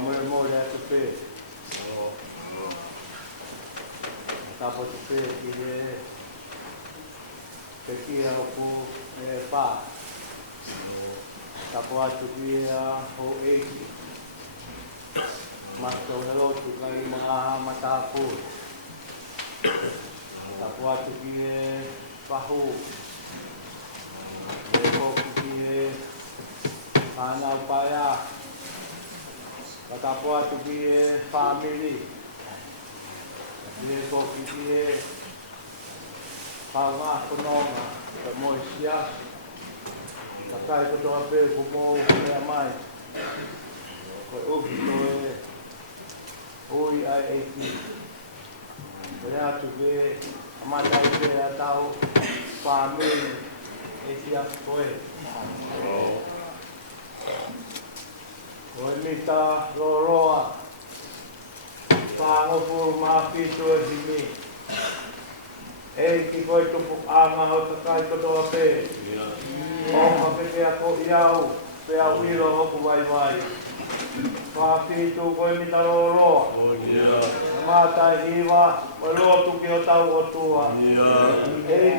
Mo le tupe. Tapo tupe kile pekia ku pa. Tapo atu kia ho eki. Masto lo tu kai mga matapu. Tapo atu kia pahu. Lepo kia ana upaya. Tapo atu kia family. Lepo kia Palma konoma, moisia. Takai ko doa pe ko mo me mai. Ko ubi to e oi ai eki. Pere atu ve amata pe atau family eki a koe. Oi mita roroa. Pangopu mapi to himi. Ki koe tupu anga ho takai kotoa pe. O mapeke a ko iau, pe a wiro hoku vai vai. Whāpitu koe mitaro roa. Mātai hiwa, koe lotu ki o tau o tua.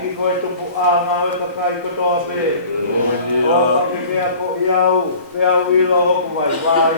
Ki koe tupu anga ho takai kotoa pe. O mapeke a ko iau, pe a wiro hoku vai vai.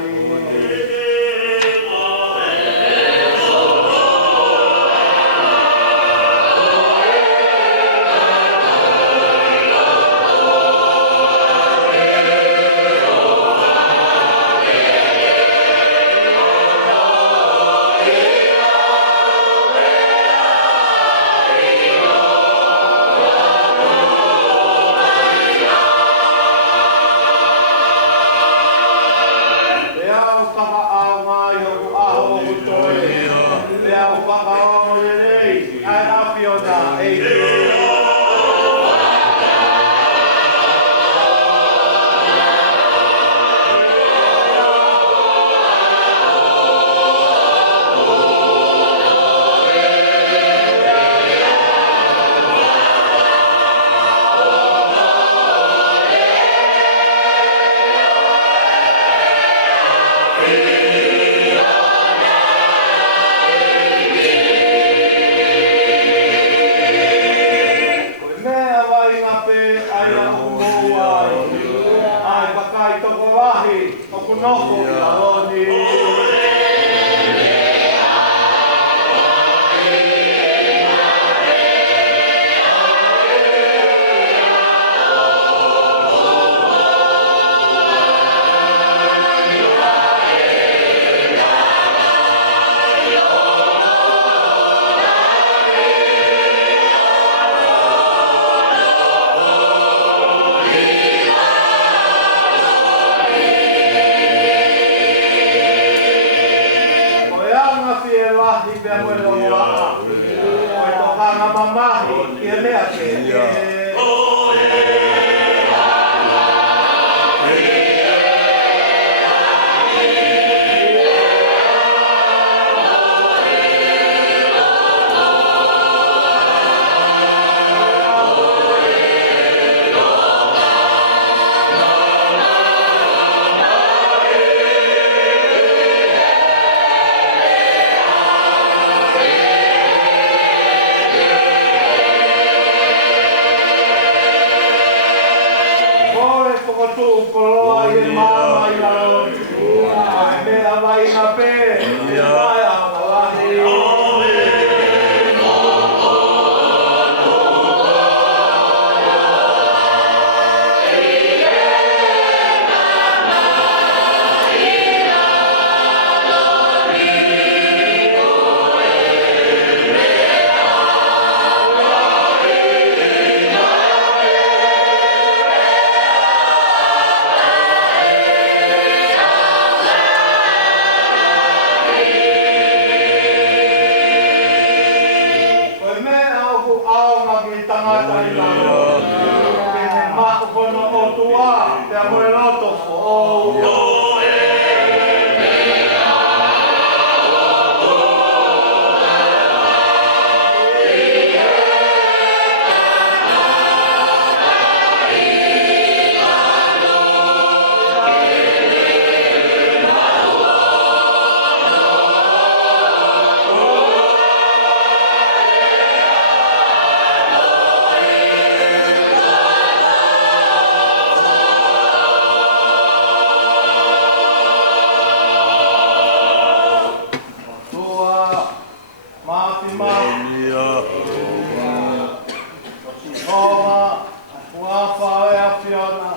fiona.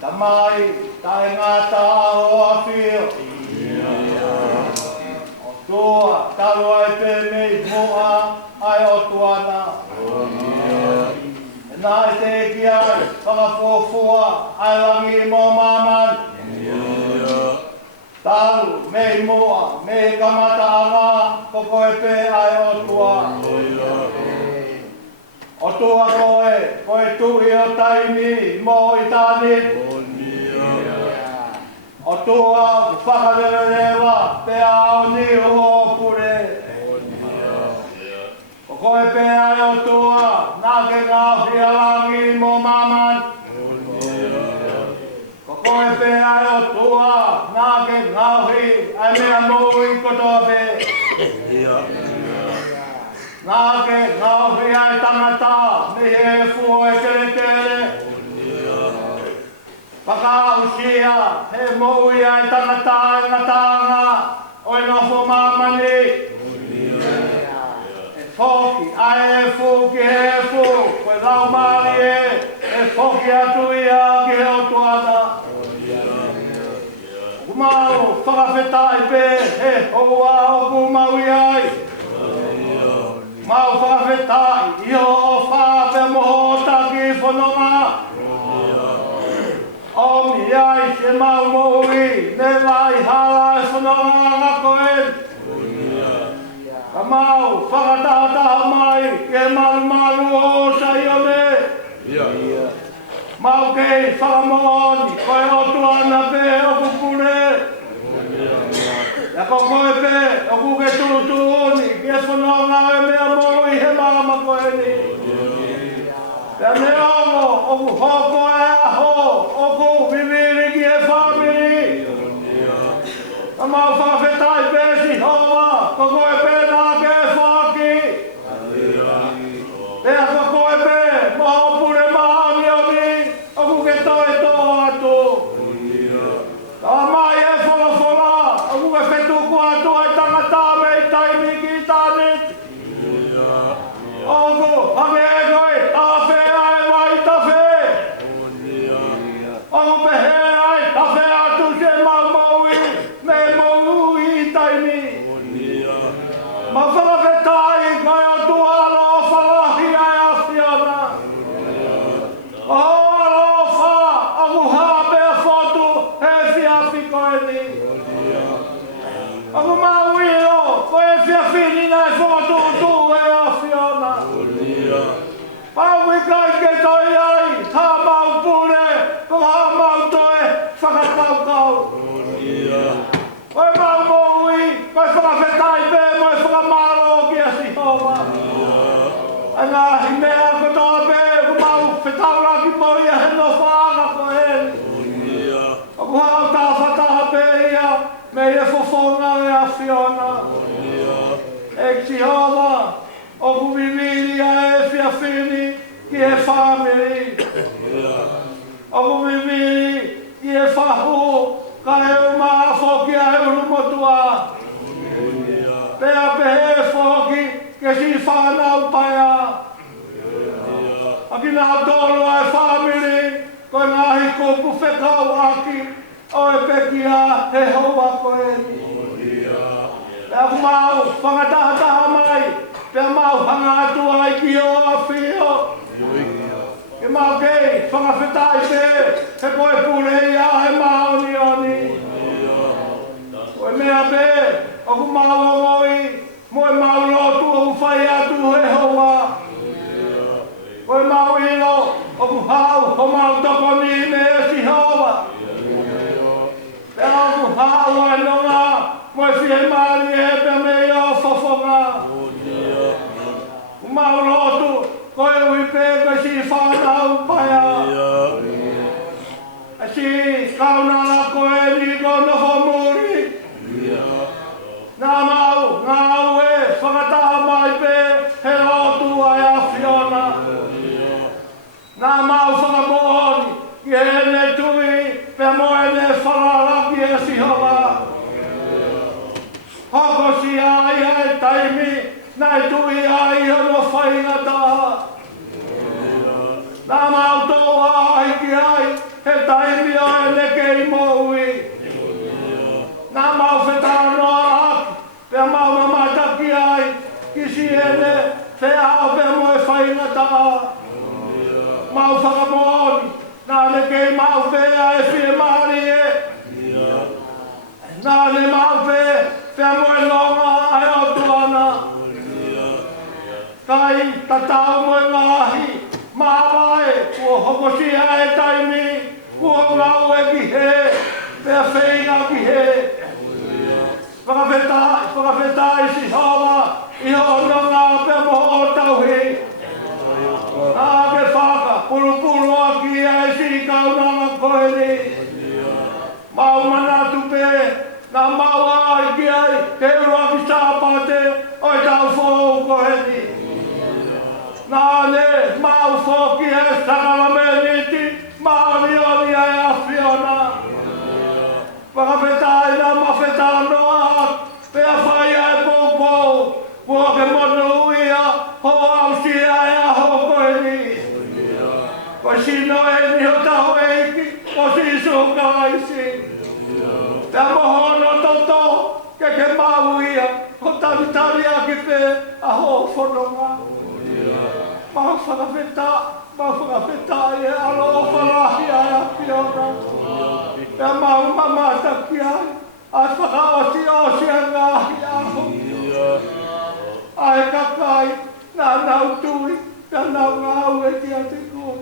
Tamai, tae ngata o a fio. O tua, talo ai te mei moa, ai o tuana. Nā te ki ai, whakafuafua, ai langi mo maman. Talu, mei moa, mei kamata anga, koko e pe ai o tua. O tua koe tui o taimi, mo i tānit. O tua, whakarerewa, pe ao ni o pure. Koe pe ai o tua, nā ke ngāwhi alangi mo maman. Koe pe ai o tua, nā ke ngāwhi ai mea mui kotoa pe. Nā ke ngāwhi ai tangata, me he fua e kere kere. Whakausia, he mui ai tangata e ngatanga, oi nofo mamani. Foki, ai e fuki he fu, koe lau mari e foki atu ia ki heo tuana. Kumau, whakawhetai pe, he hoa o kumaui ai. Mau whakawhetai, iho o whape moho taki whanonga. Omi ai se mau moui, ne lai hala e whanonga ngakoen. Kamau, whakataha mai, ke maru o saione. Mau kei whakamoni, koe o tuana pe o kukure. Ia ko koe pe, o kuke turutuoni, ke whanonga e mea moi he marama koe ni. Pea me ongo, o ku hoko e aho, o ku viviri ki e whamiri. Kamau whakawhetai pe si hoa, ko koe pe nā ke whaki. Pea ko koe pe, moho pure mahami omi, o kuke toe tō atu. Ka mai e whora, o kuke whetu kua atu ai tangata me i taimi ki tānit. O ku, hame e koe, tawhe ai mai tawhe. O ku pehe ai, tawhe atu se maui, me maui i taimi. Ma whakawhetai koe o tuaro o whalahi ai a whiona. O aro wha, a kuha pea whotu he whiawhi koe ni. A ku mauiro, koe whiawhini nei whotu tu e a whiona. Pau i kai ke toi ai, tā mau pure, ko ha mau toe, whakataukau. Koe mau moui, koe whakawhetai pe, moe whakamaro ki a si hoa. A ngā hi mea kotoa pe, ku mau whetau ki moi a heno whaanga ko heri. O ku hao tā whataha pe ia, me e whawhonga e a whiona. E ki hoa, o ku viviri a e whiawhini ki e whamiri. O ku viviri ki e whahu, ka e maa whoki a e urumotua. Pea pehe whoki ke si whanau paia. Aki nā tōru ai whamiri, koe ngāhi kupu whekau aki, o e pekia he hoa koe. Pea ku mau whangataha mai, pea mau hanga atu ai ki o a whio. Ke mau kei, whangawhetai te, he koe pure ia he maoni oni. Koe mea pe, o ku mau ngoi, moe mau lotu o ku whai atu he hoa. Koe mau ilo, o ku hau, o mau toko ni me e si hoa. Pea o ku hau ai nonga, moe whihe maari e pe me i o whawhonga. Ku mau lotu, koe ui pe koe si whanau paia. A si kaunala koe ni ko noho muri. Nā mau, ngā ue, whakataha mai pe, he lotu ai a whiona. Nā mau whakamohoni, ki he ne tui, pe moe ne whalalaki e si hoa. Hoko si ai ai taimi, nai tui ai hono whainga taha. Nā mātou ai ki ai, he taimi ai le kei moui. Nā mau whetanoa aki, pia mau mamataki ai, kisi ele, whea o pia moe whaingata a. Mau whakamoni, nā le kei mau whea e whie maari e. Nā le mau whea moe longa ai o tuana. Kai tatau moe ngahi, Mawai, kua hokosia e taimi, kua ngau e ki he, pea whenga ki he. Whakawhetai si hawa, i hono ngā pea moho o tauhi. Nā ke whaka, puru aki e si kaunanga koe ni. Mau manatu pe, nā mau ai ki ai, te urua ki sāpate, oi tau whou koe ni. Nāne, mau whoki e sakala meniti, maari oli e awhiona. Whakawhetai na mawhetanoa, pea whai e pōpō, kua ke monu ia, ho ausi e aho koe ni. Ko sino e ni ho taho eiki, ko si suka aisi. Pea mohono toto, ke mau ia, ko tari aki pe, aho whanonga. Mau whakawheta e alo o wharahi ai a whiona. Pea mau mamataki ai, ai whakaosi osi a ngāhi aho. Ai kakai, nā nau tui, pea nau ngāu e tia te koe.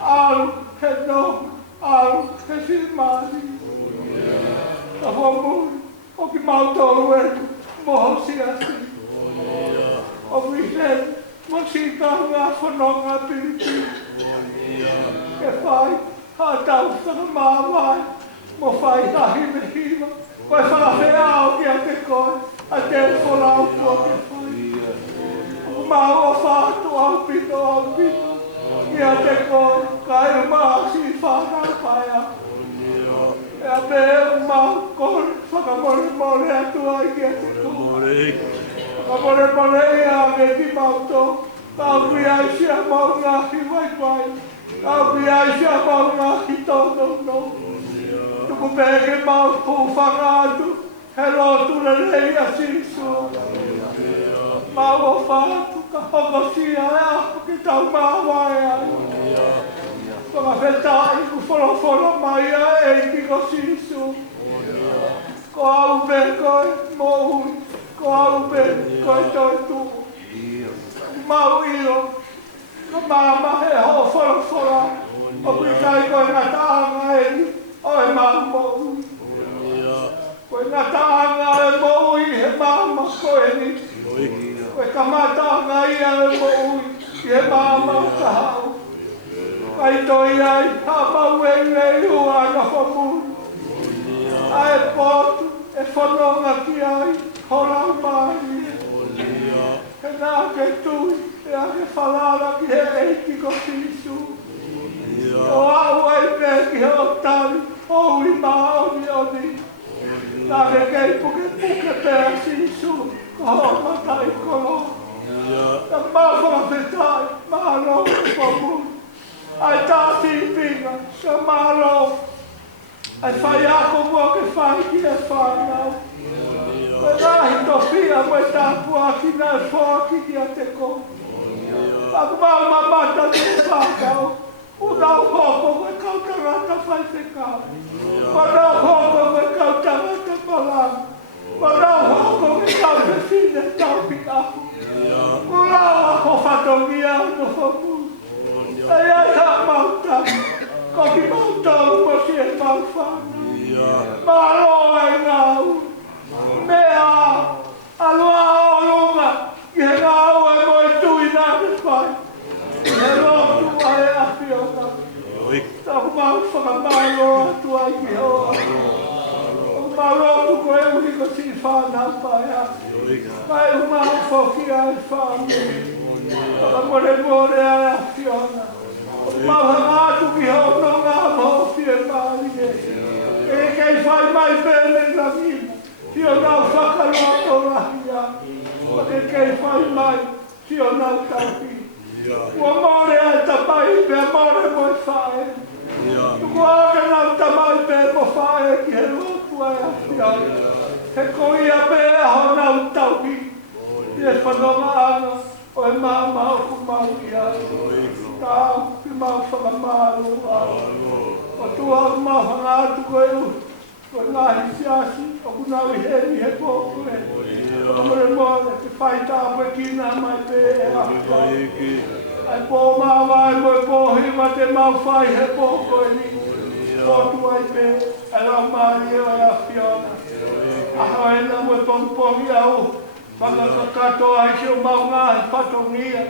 Alu he no, alu he whimari. Ka hoa muri, o ki mau tolu e moho si ati. O wihen, mo si ngā whanonga piriti. Ke whai, ha tau whakamāwai, mo whai tahi me hiwa. Koe whakawhea o ki a te koe, a te wholau kua ke whai. O mau o whātu au pito. Ki a te koe, kai maa si whanau whaia. E a me mau koe, whakamore atu ai ki a te koe. Whakamore ia me ki mauto. Kau ki ai sia mau ngahi wai. Kau ki ai sia mau ngahi tono. Tuku peke mau pūwhanga atu. He lotu le rei a sisu. Mau o whātu ka hokosia e apu ki tau māwai ai. Whakawhetai ku whorowhoro mai a e ki ko sisu. Ko au pe koe mo hui. Ko au pe koe toi tuku. Mau ilo. Ko māma he ho whorowhora. O kui kai koe ngā tāanga e ni. O e mau mo hui. Koe ngā tāanga e mo hui he māma koe ni. Koe ka mātāanga ia e mo hui. I he māma ka hau. Kai toi ai, ha mau e ngei hua na whamuri. Ai potu, e whanonga ki ai, horau mai. He nā ke tui, e a ke whalala ki he eiki ko sisu. O au ai me ki he otari, hui maoni oni. Nā ke kei puke pēr sisu, ko ho matai kolo. Ta mau whakawhetai, mālo e whamuri. Ai tāti pinga, sa mālo. Ai whai ako mua ke whai ki e whanau. Koe rahi to whia moe tāpua ki nā whaki ki a te ko. Aku mau mamata te whakau. Unau hoko me kau tarata whai te kau. Unau hoko me kau tarata palang. Unau hoko me kau te whine tau pi ahu. Unau ako whatongia no whamu. Ai ai ha mauta, ko ki mauta ua si e mau whana. Malo e ngau, mea, alua o lunga, ki he ngau e moe tui nā te whai. He rotu ai a whiona. Taku mau whakamalo atu ai ki hoa. O mau rotu ko e uhi ko si whanau pai a. Mai umau whoki ai whanu. Whakamore ai a whiona. Mau hangatu ki hono ngā mawhi e māri e. E kei whai mai pēne ngā mina. Ki o nau whakaloa o rahi a. O e kei whai mai ki o nau tauki. Ua more ai tamai pe more mo fae. Tuku ake nau tamai pe mo fae ki he lotu ai afiai. He koia pe aho nau tauki. Ie whanonga anga o e mau ku mau ki ai. Tau ki mau whakamaru ai. O tua mau hanga atu koe u. Koe ngahi siasi o kunau i heri he pōku e. O mure mōne te whaita ape kina mai pe e afiai. Ai pō māwai mo e pōhi ma te mau whai he pōku e ni. Pōtu ai pe e rau māri e ai afiona. Aha e na mo e pōmpongi au. Whakakato ai se o mau ngā he patongia.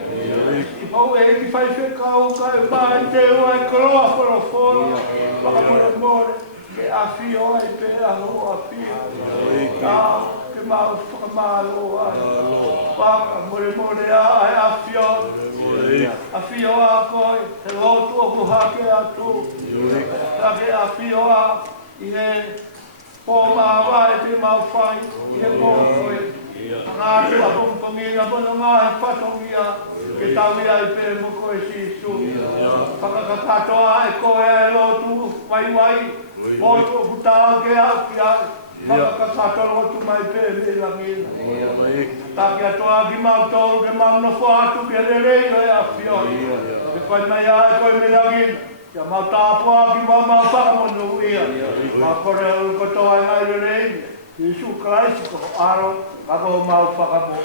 I hau e ki whai whekau ka e māi te ua e koroa whorofora. Whakamore mōre. Ke awhio ai pe aho a pia. Tāo ke mau whakamalo ai. Whakamore mōre a ai awhio. Awhio a koe. He lotu o kuhake atu. Take awhio a i he pōmawa e te mau whai. I he pōkoe. Ngā tua pōmpongia pono ngā he patongia. Ke tawi ai pe mo koe sisu. Whakakatoa e koe e lotu wai. Moto kuta ke aki ai. Whakakato lotu mai pe me langina. Taki atoa ki mau tolu ke mau no whātu ke rerei e awhio. Ke koe mai ai koe me langina. Kia mau tāpua ki mau whakamonu ia. Mau kore ulu kotoa e ngai rerei. Jesu Christ ko aro kako mau whakamonu.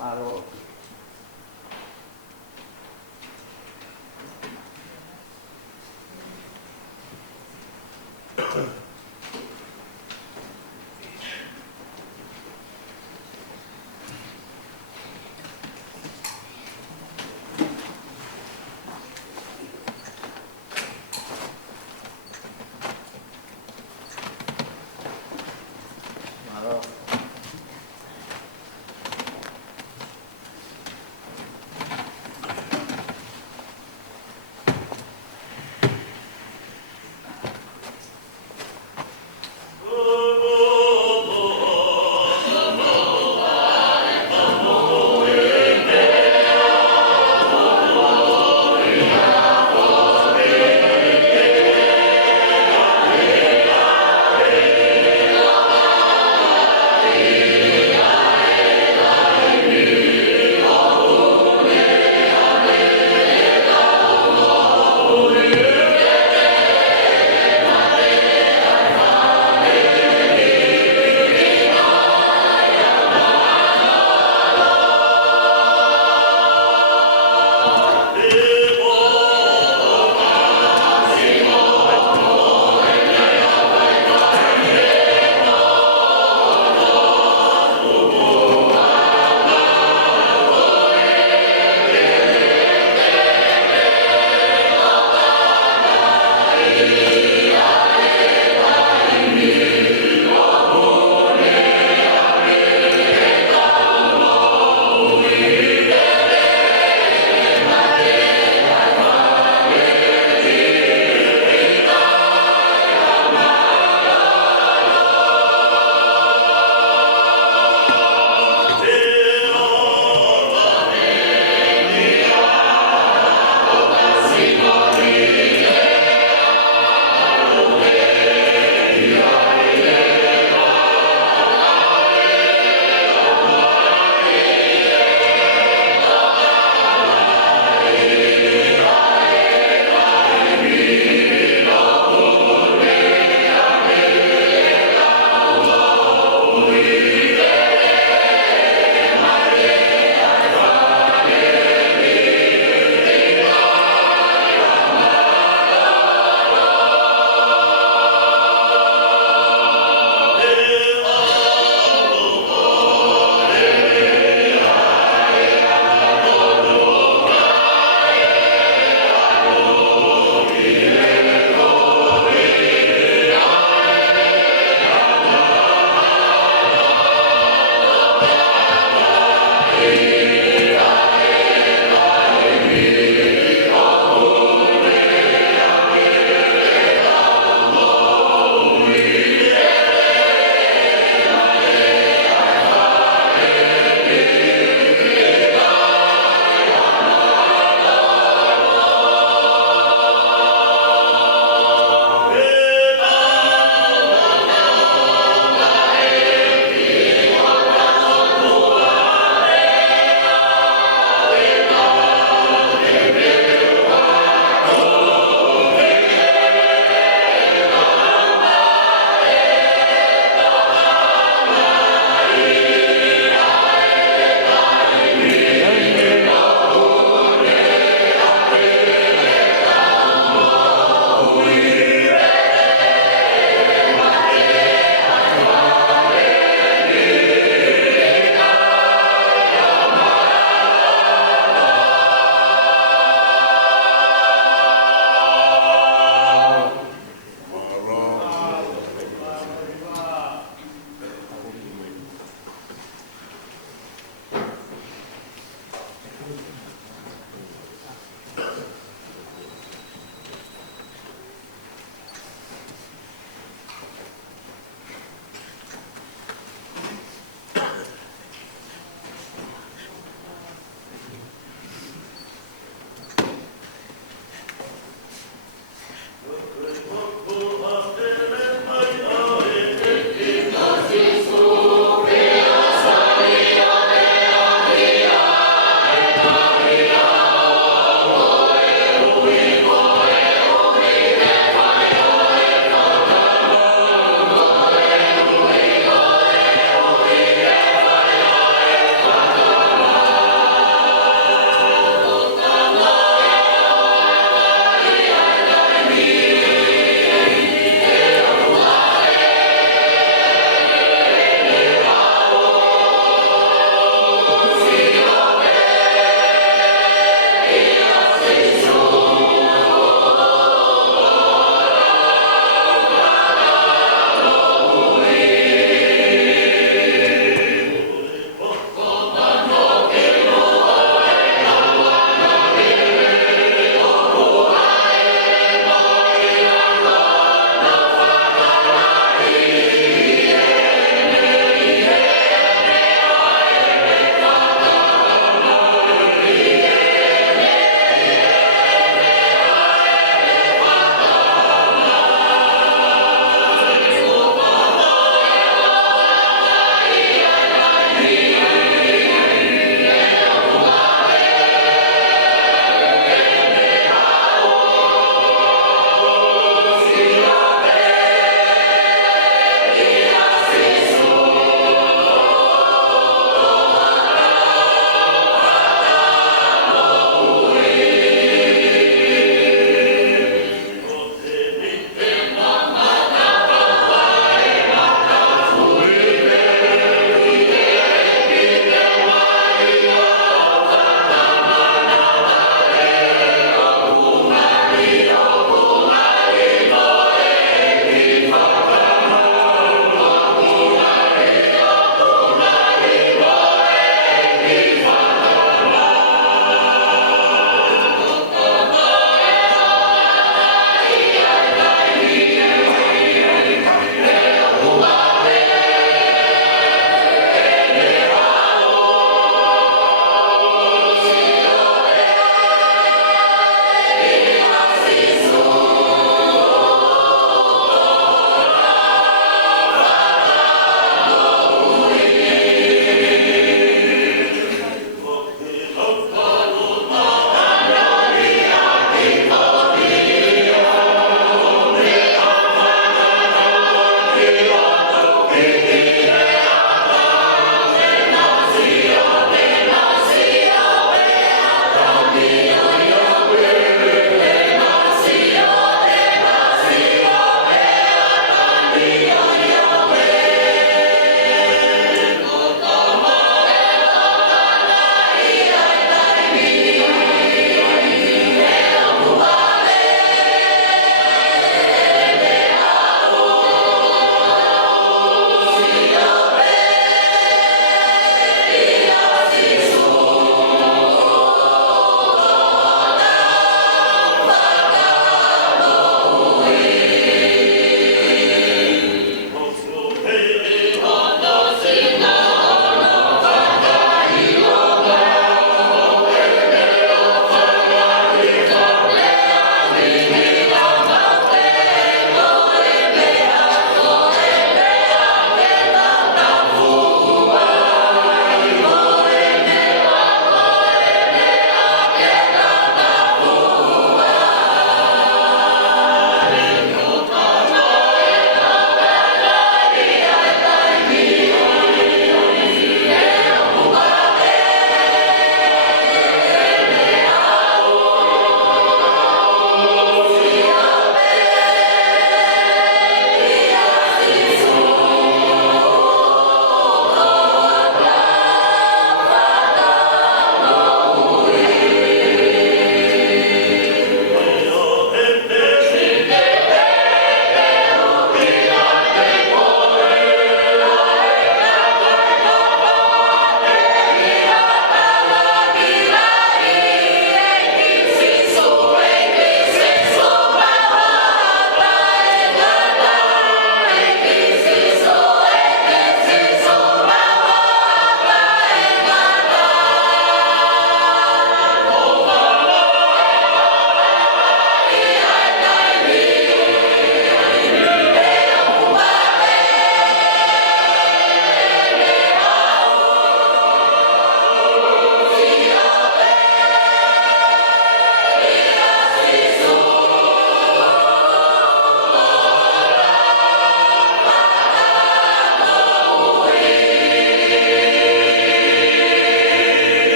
Maro. Maro.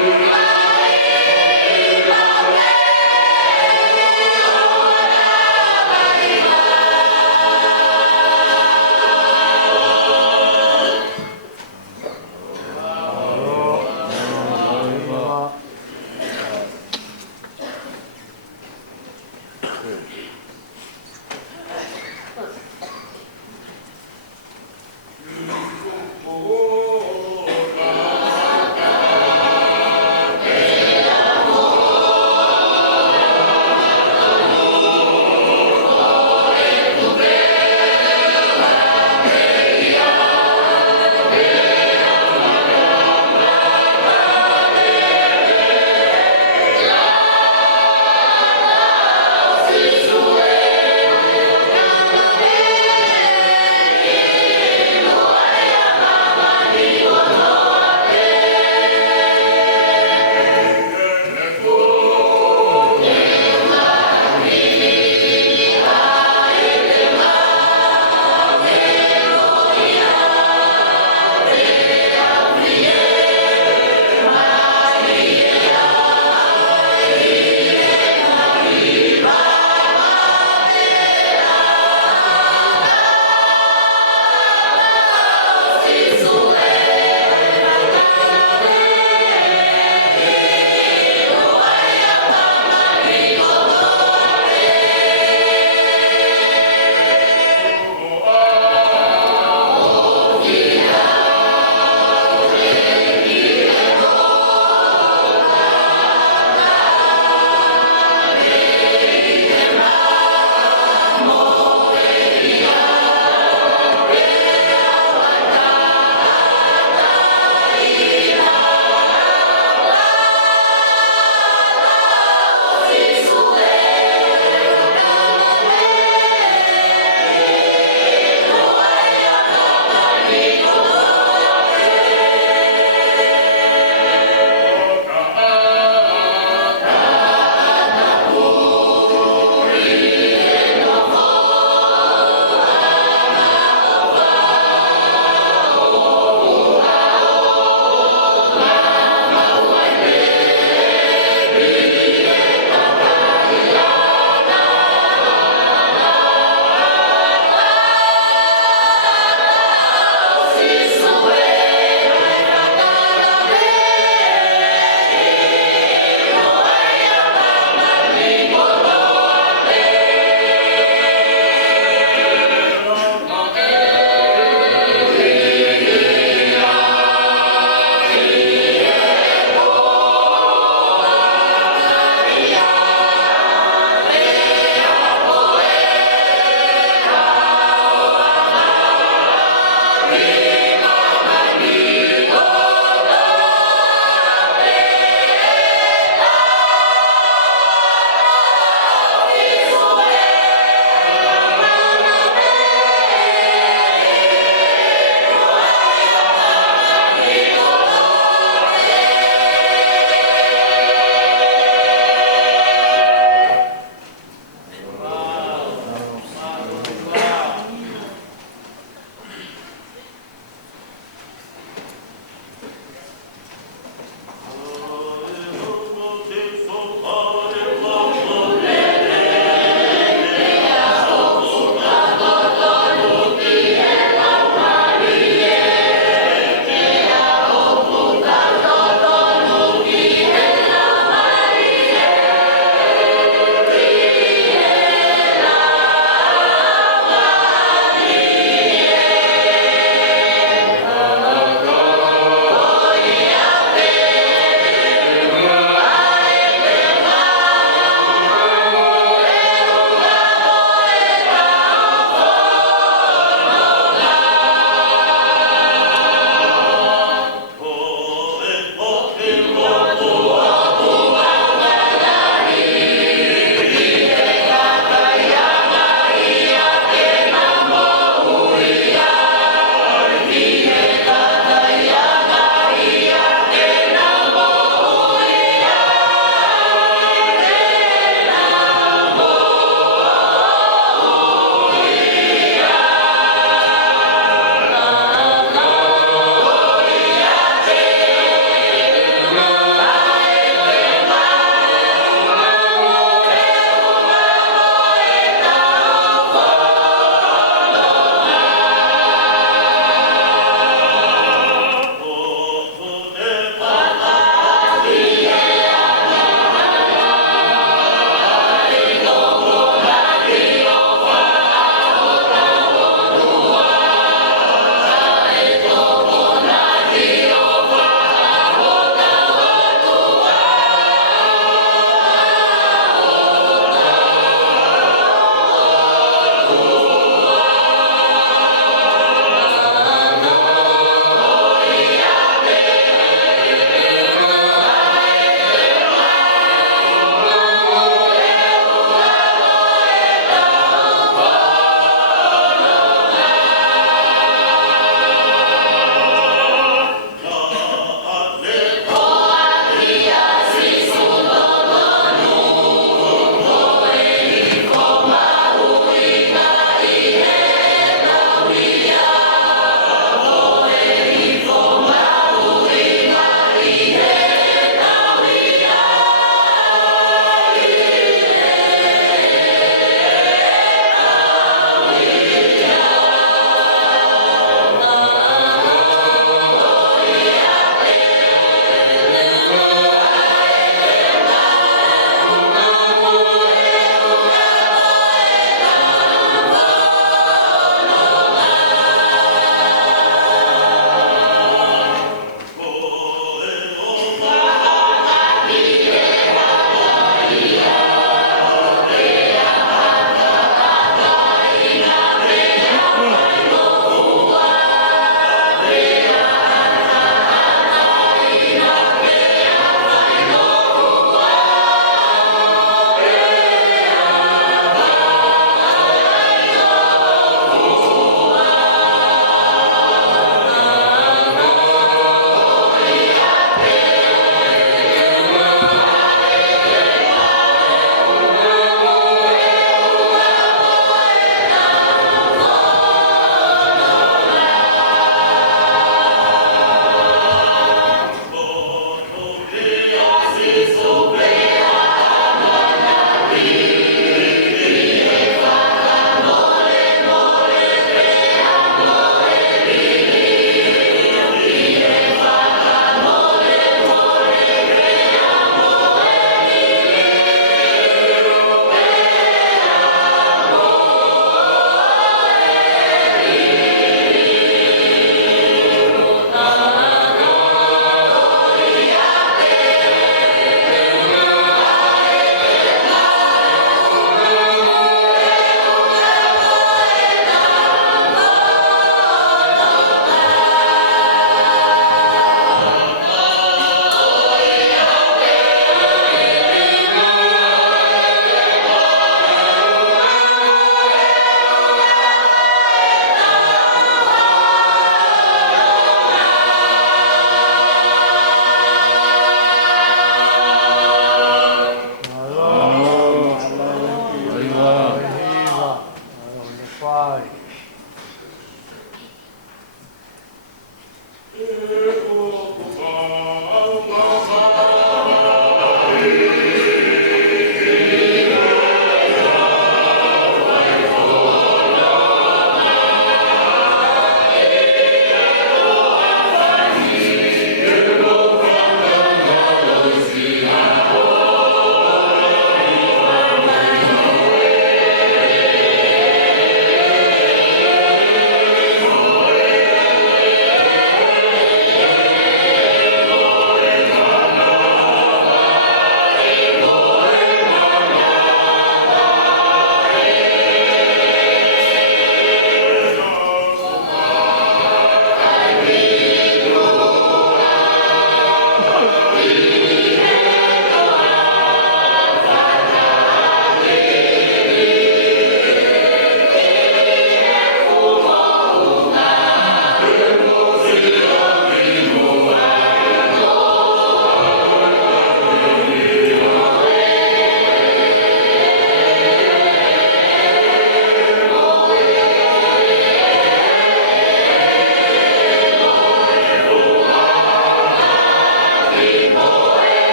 Amen.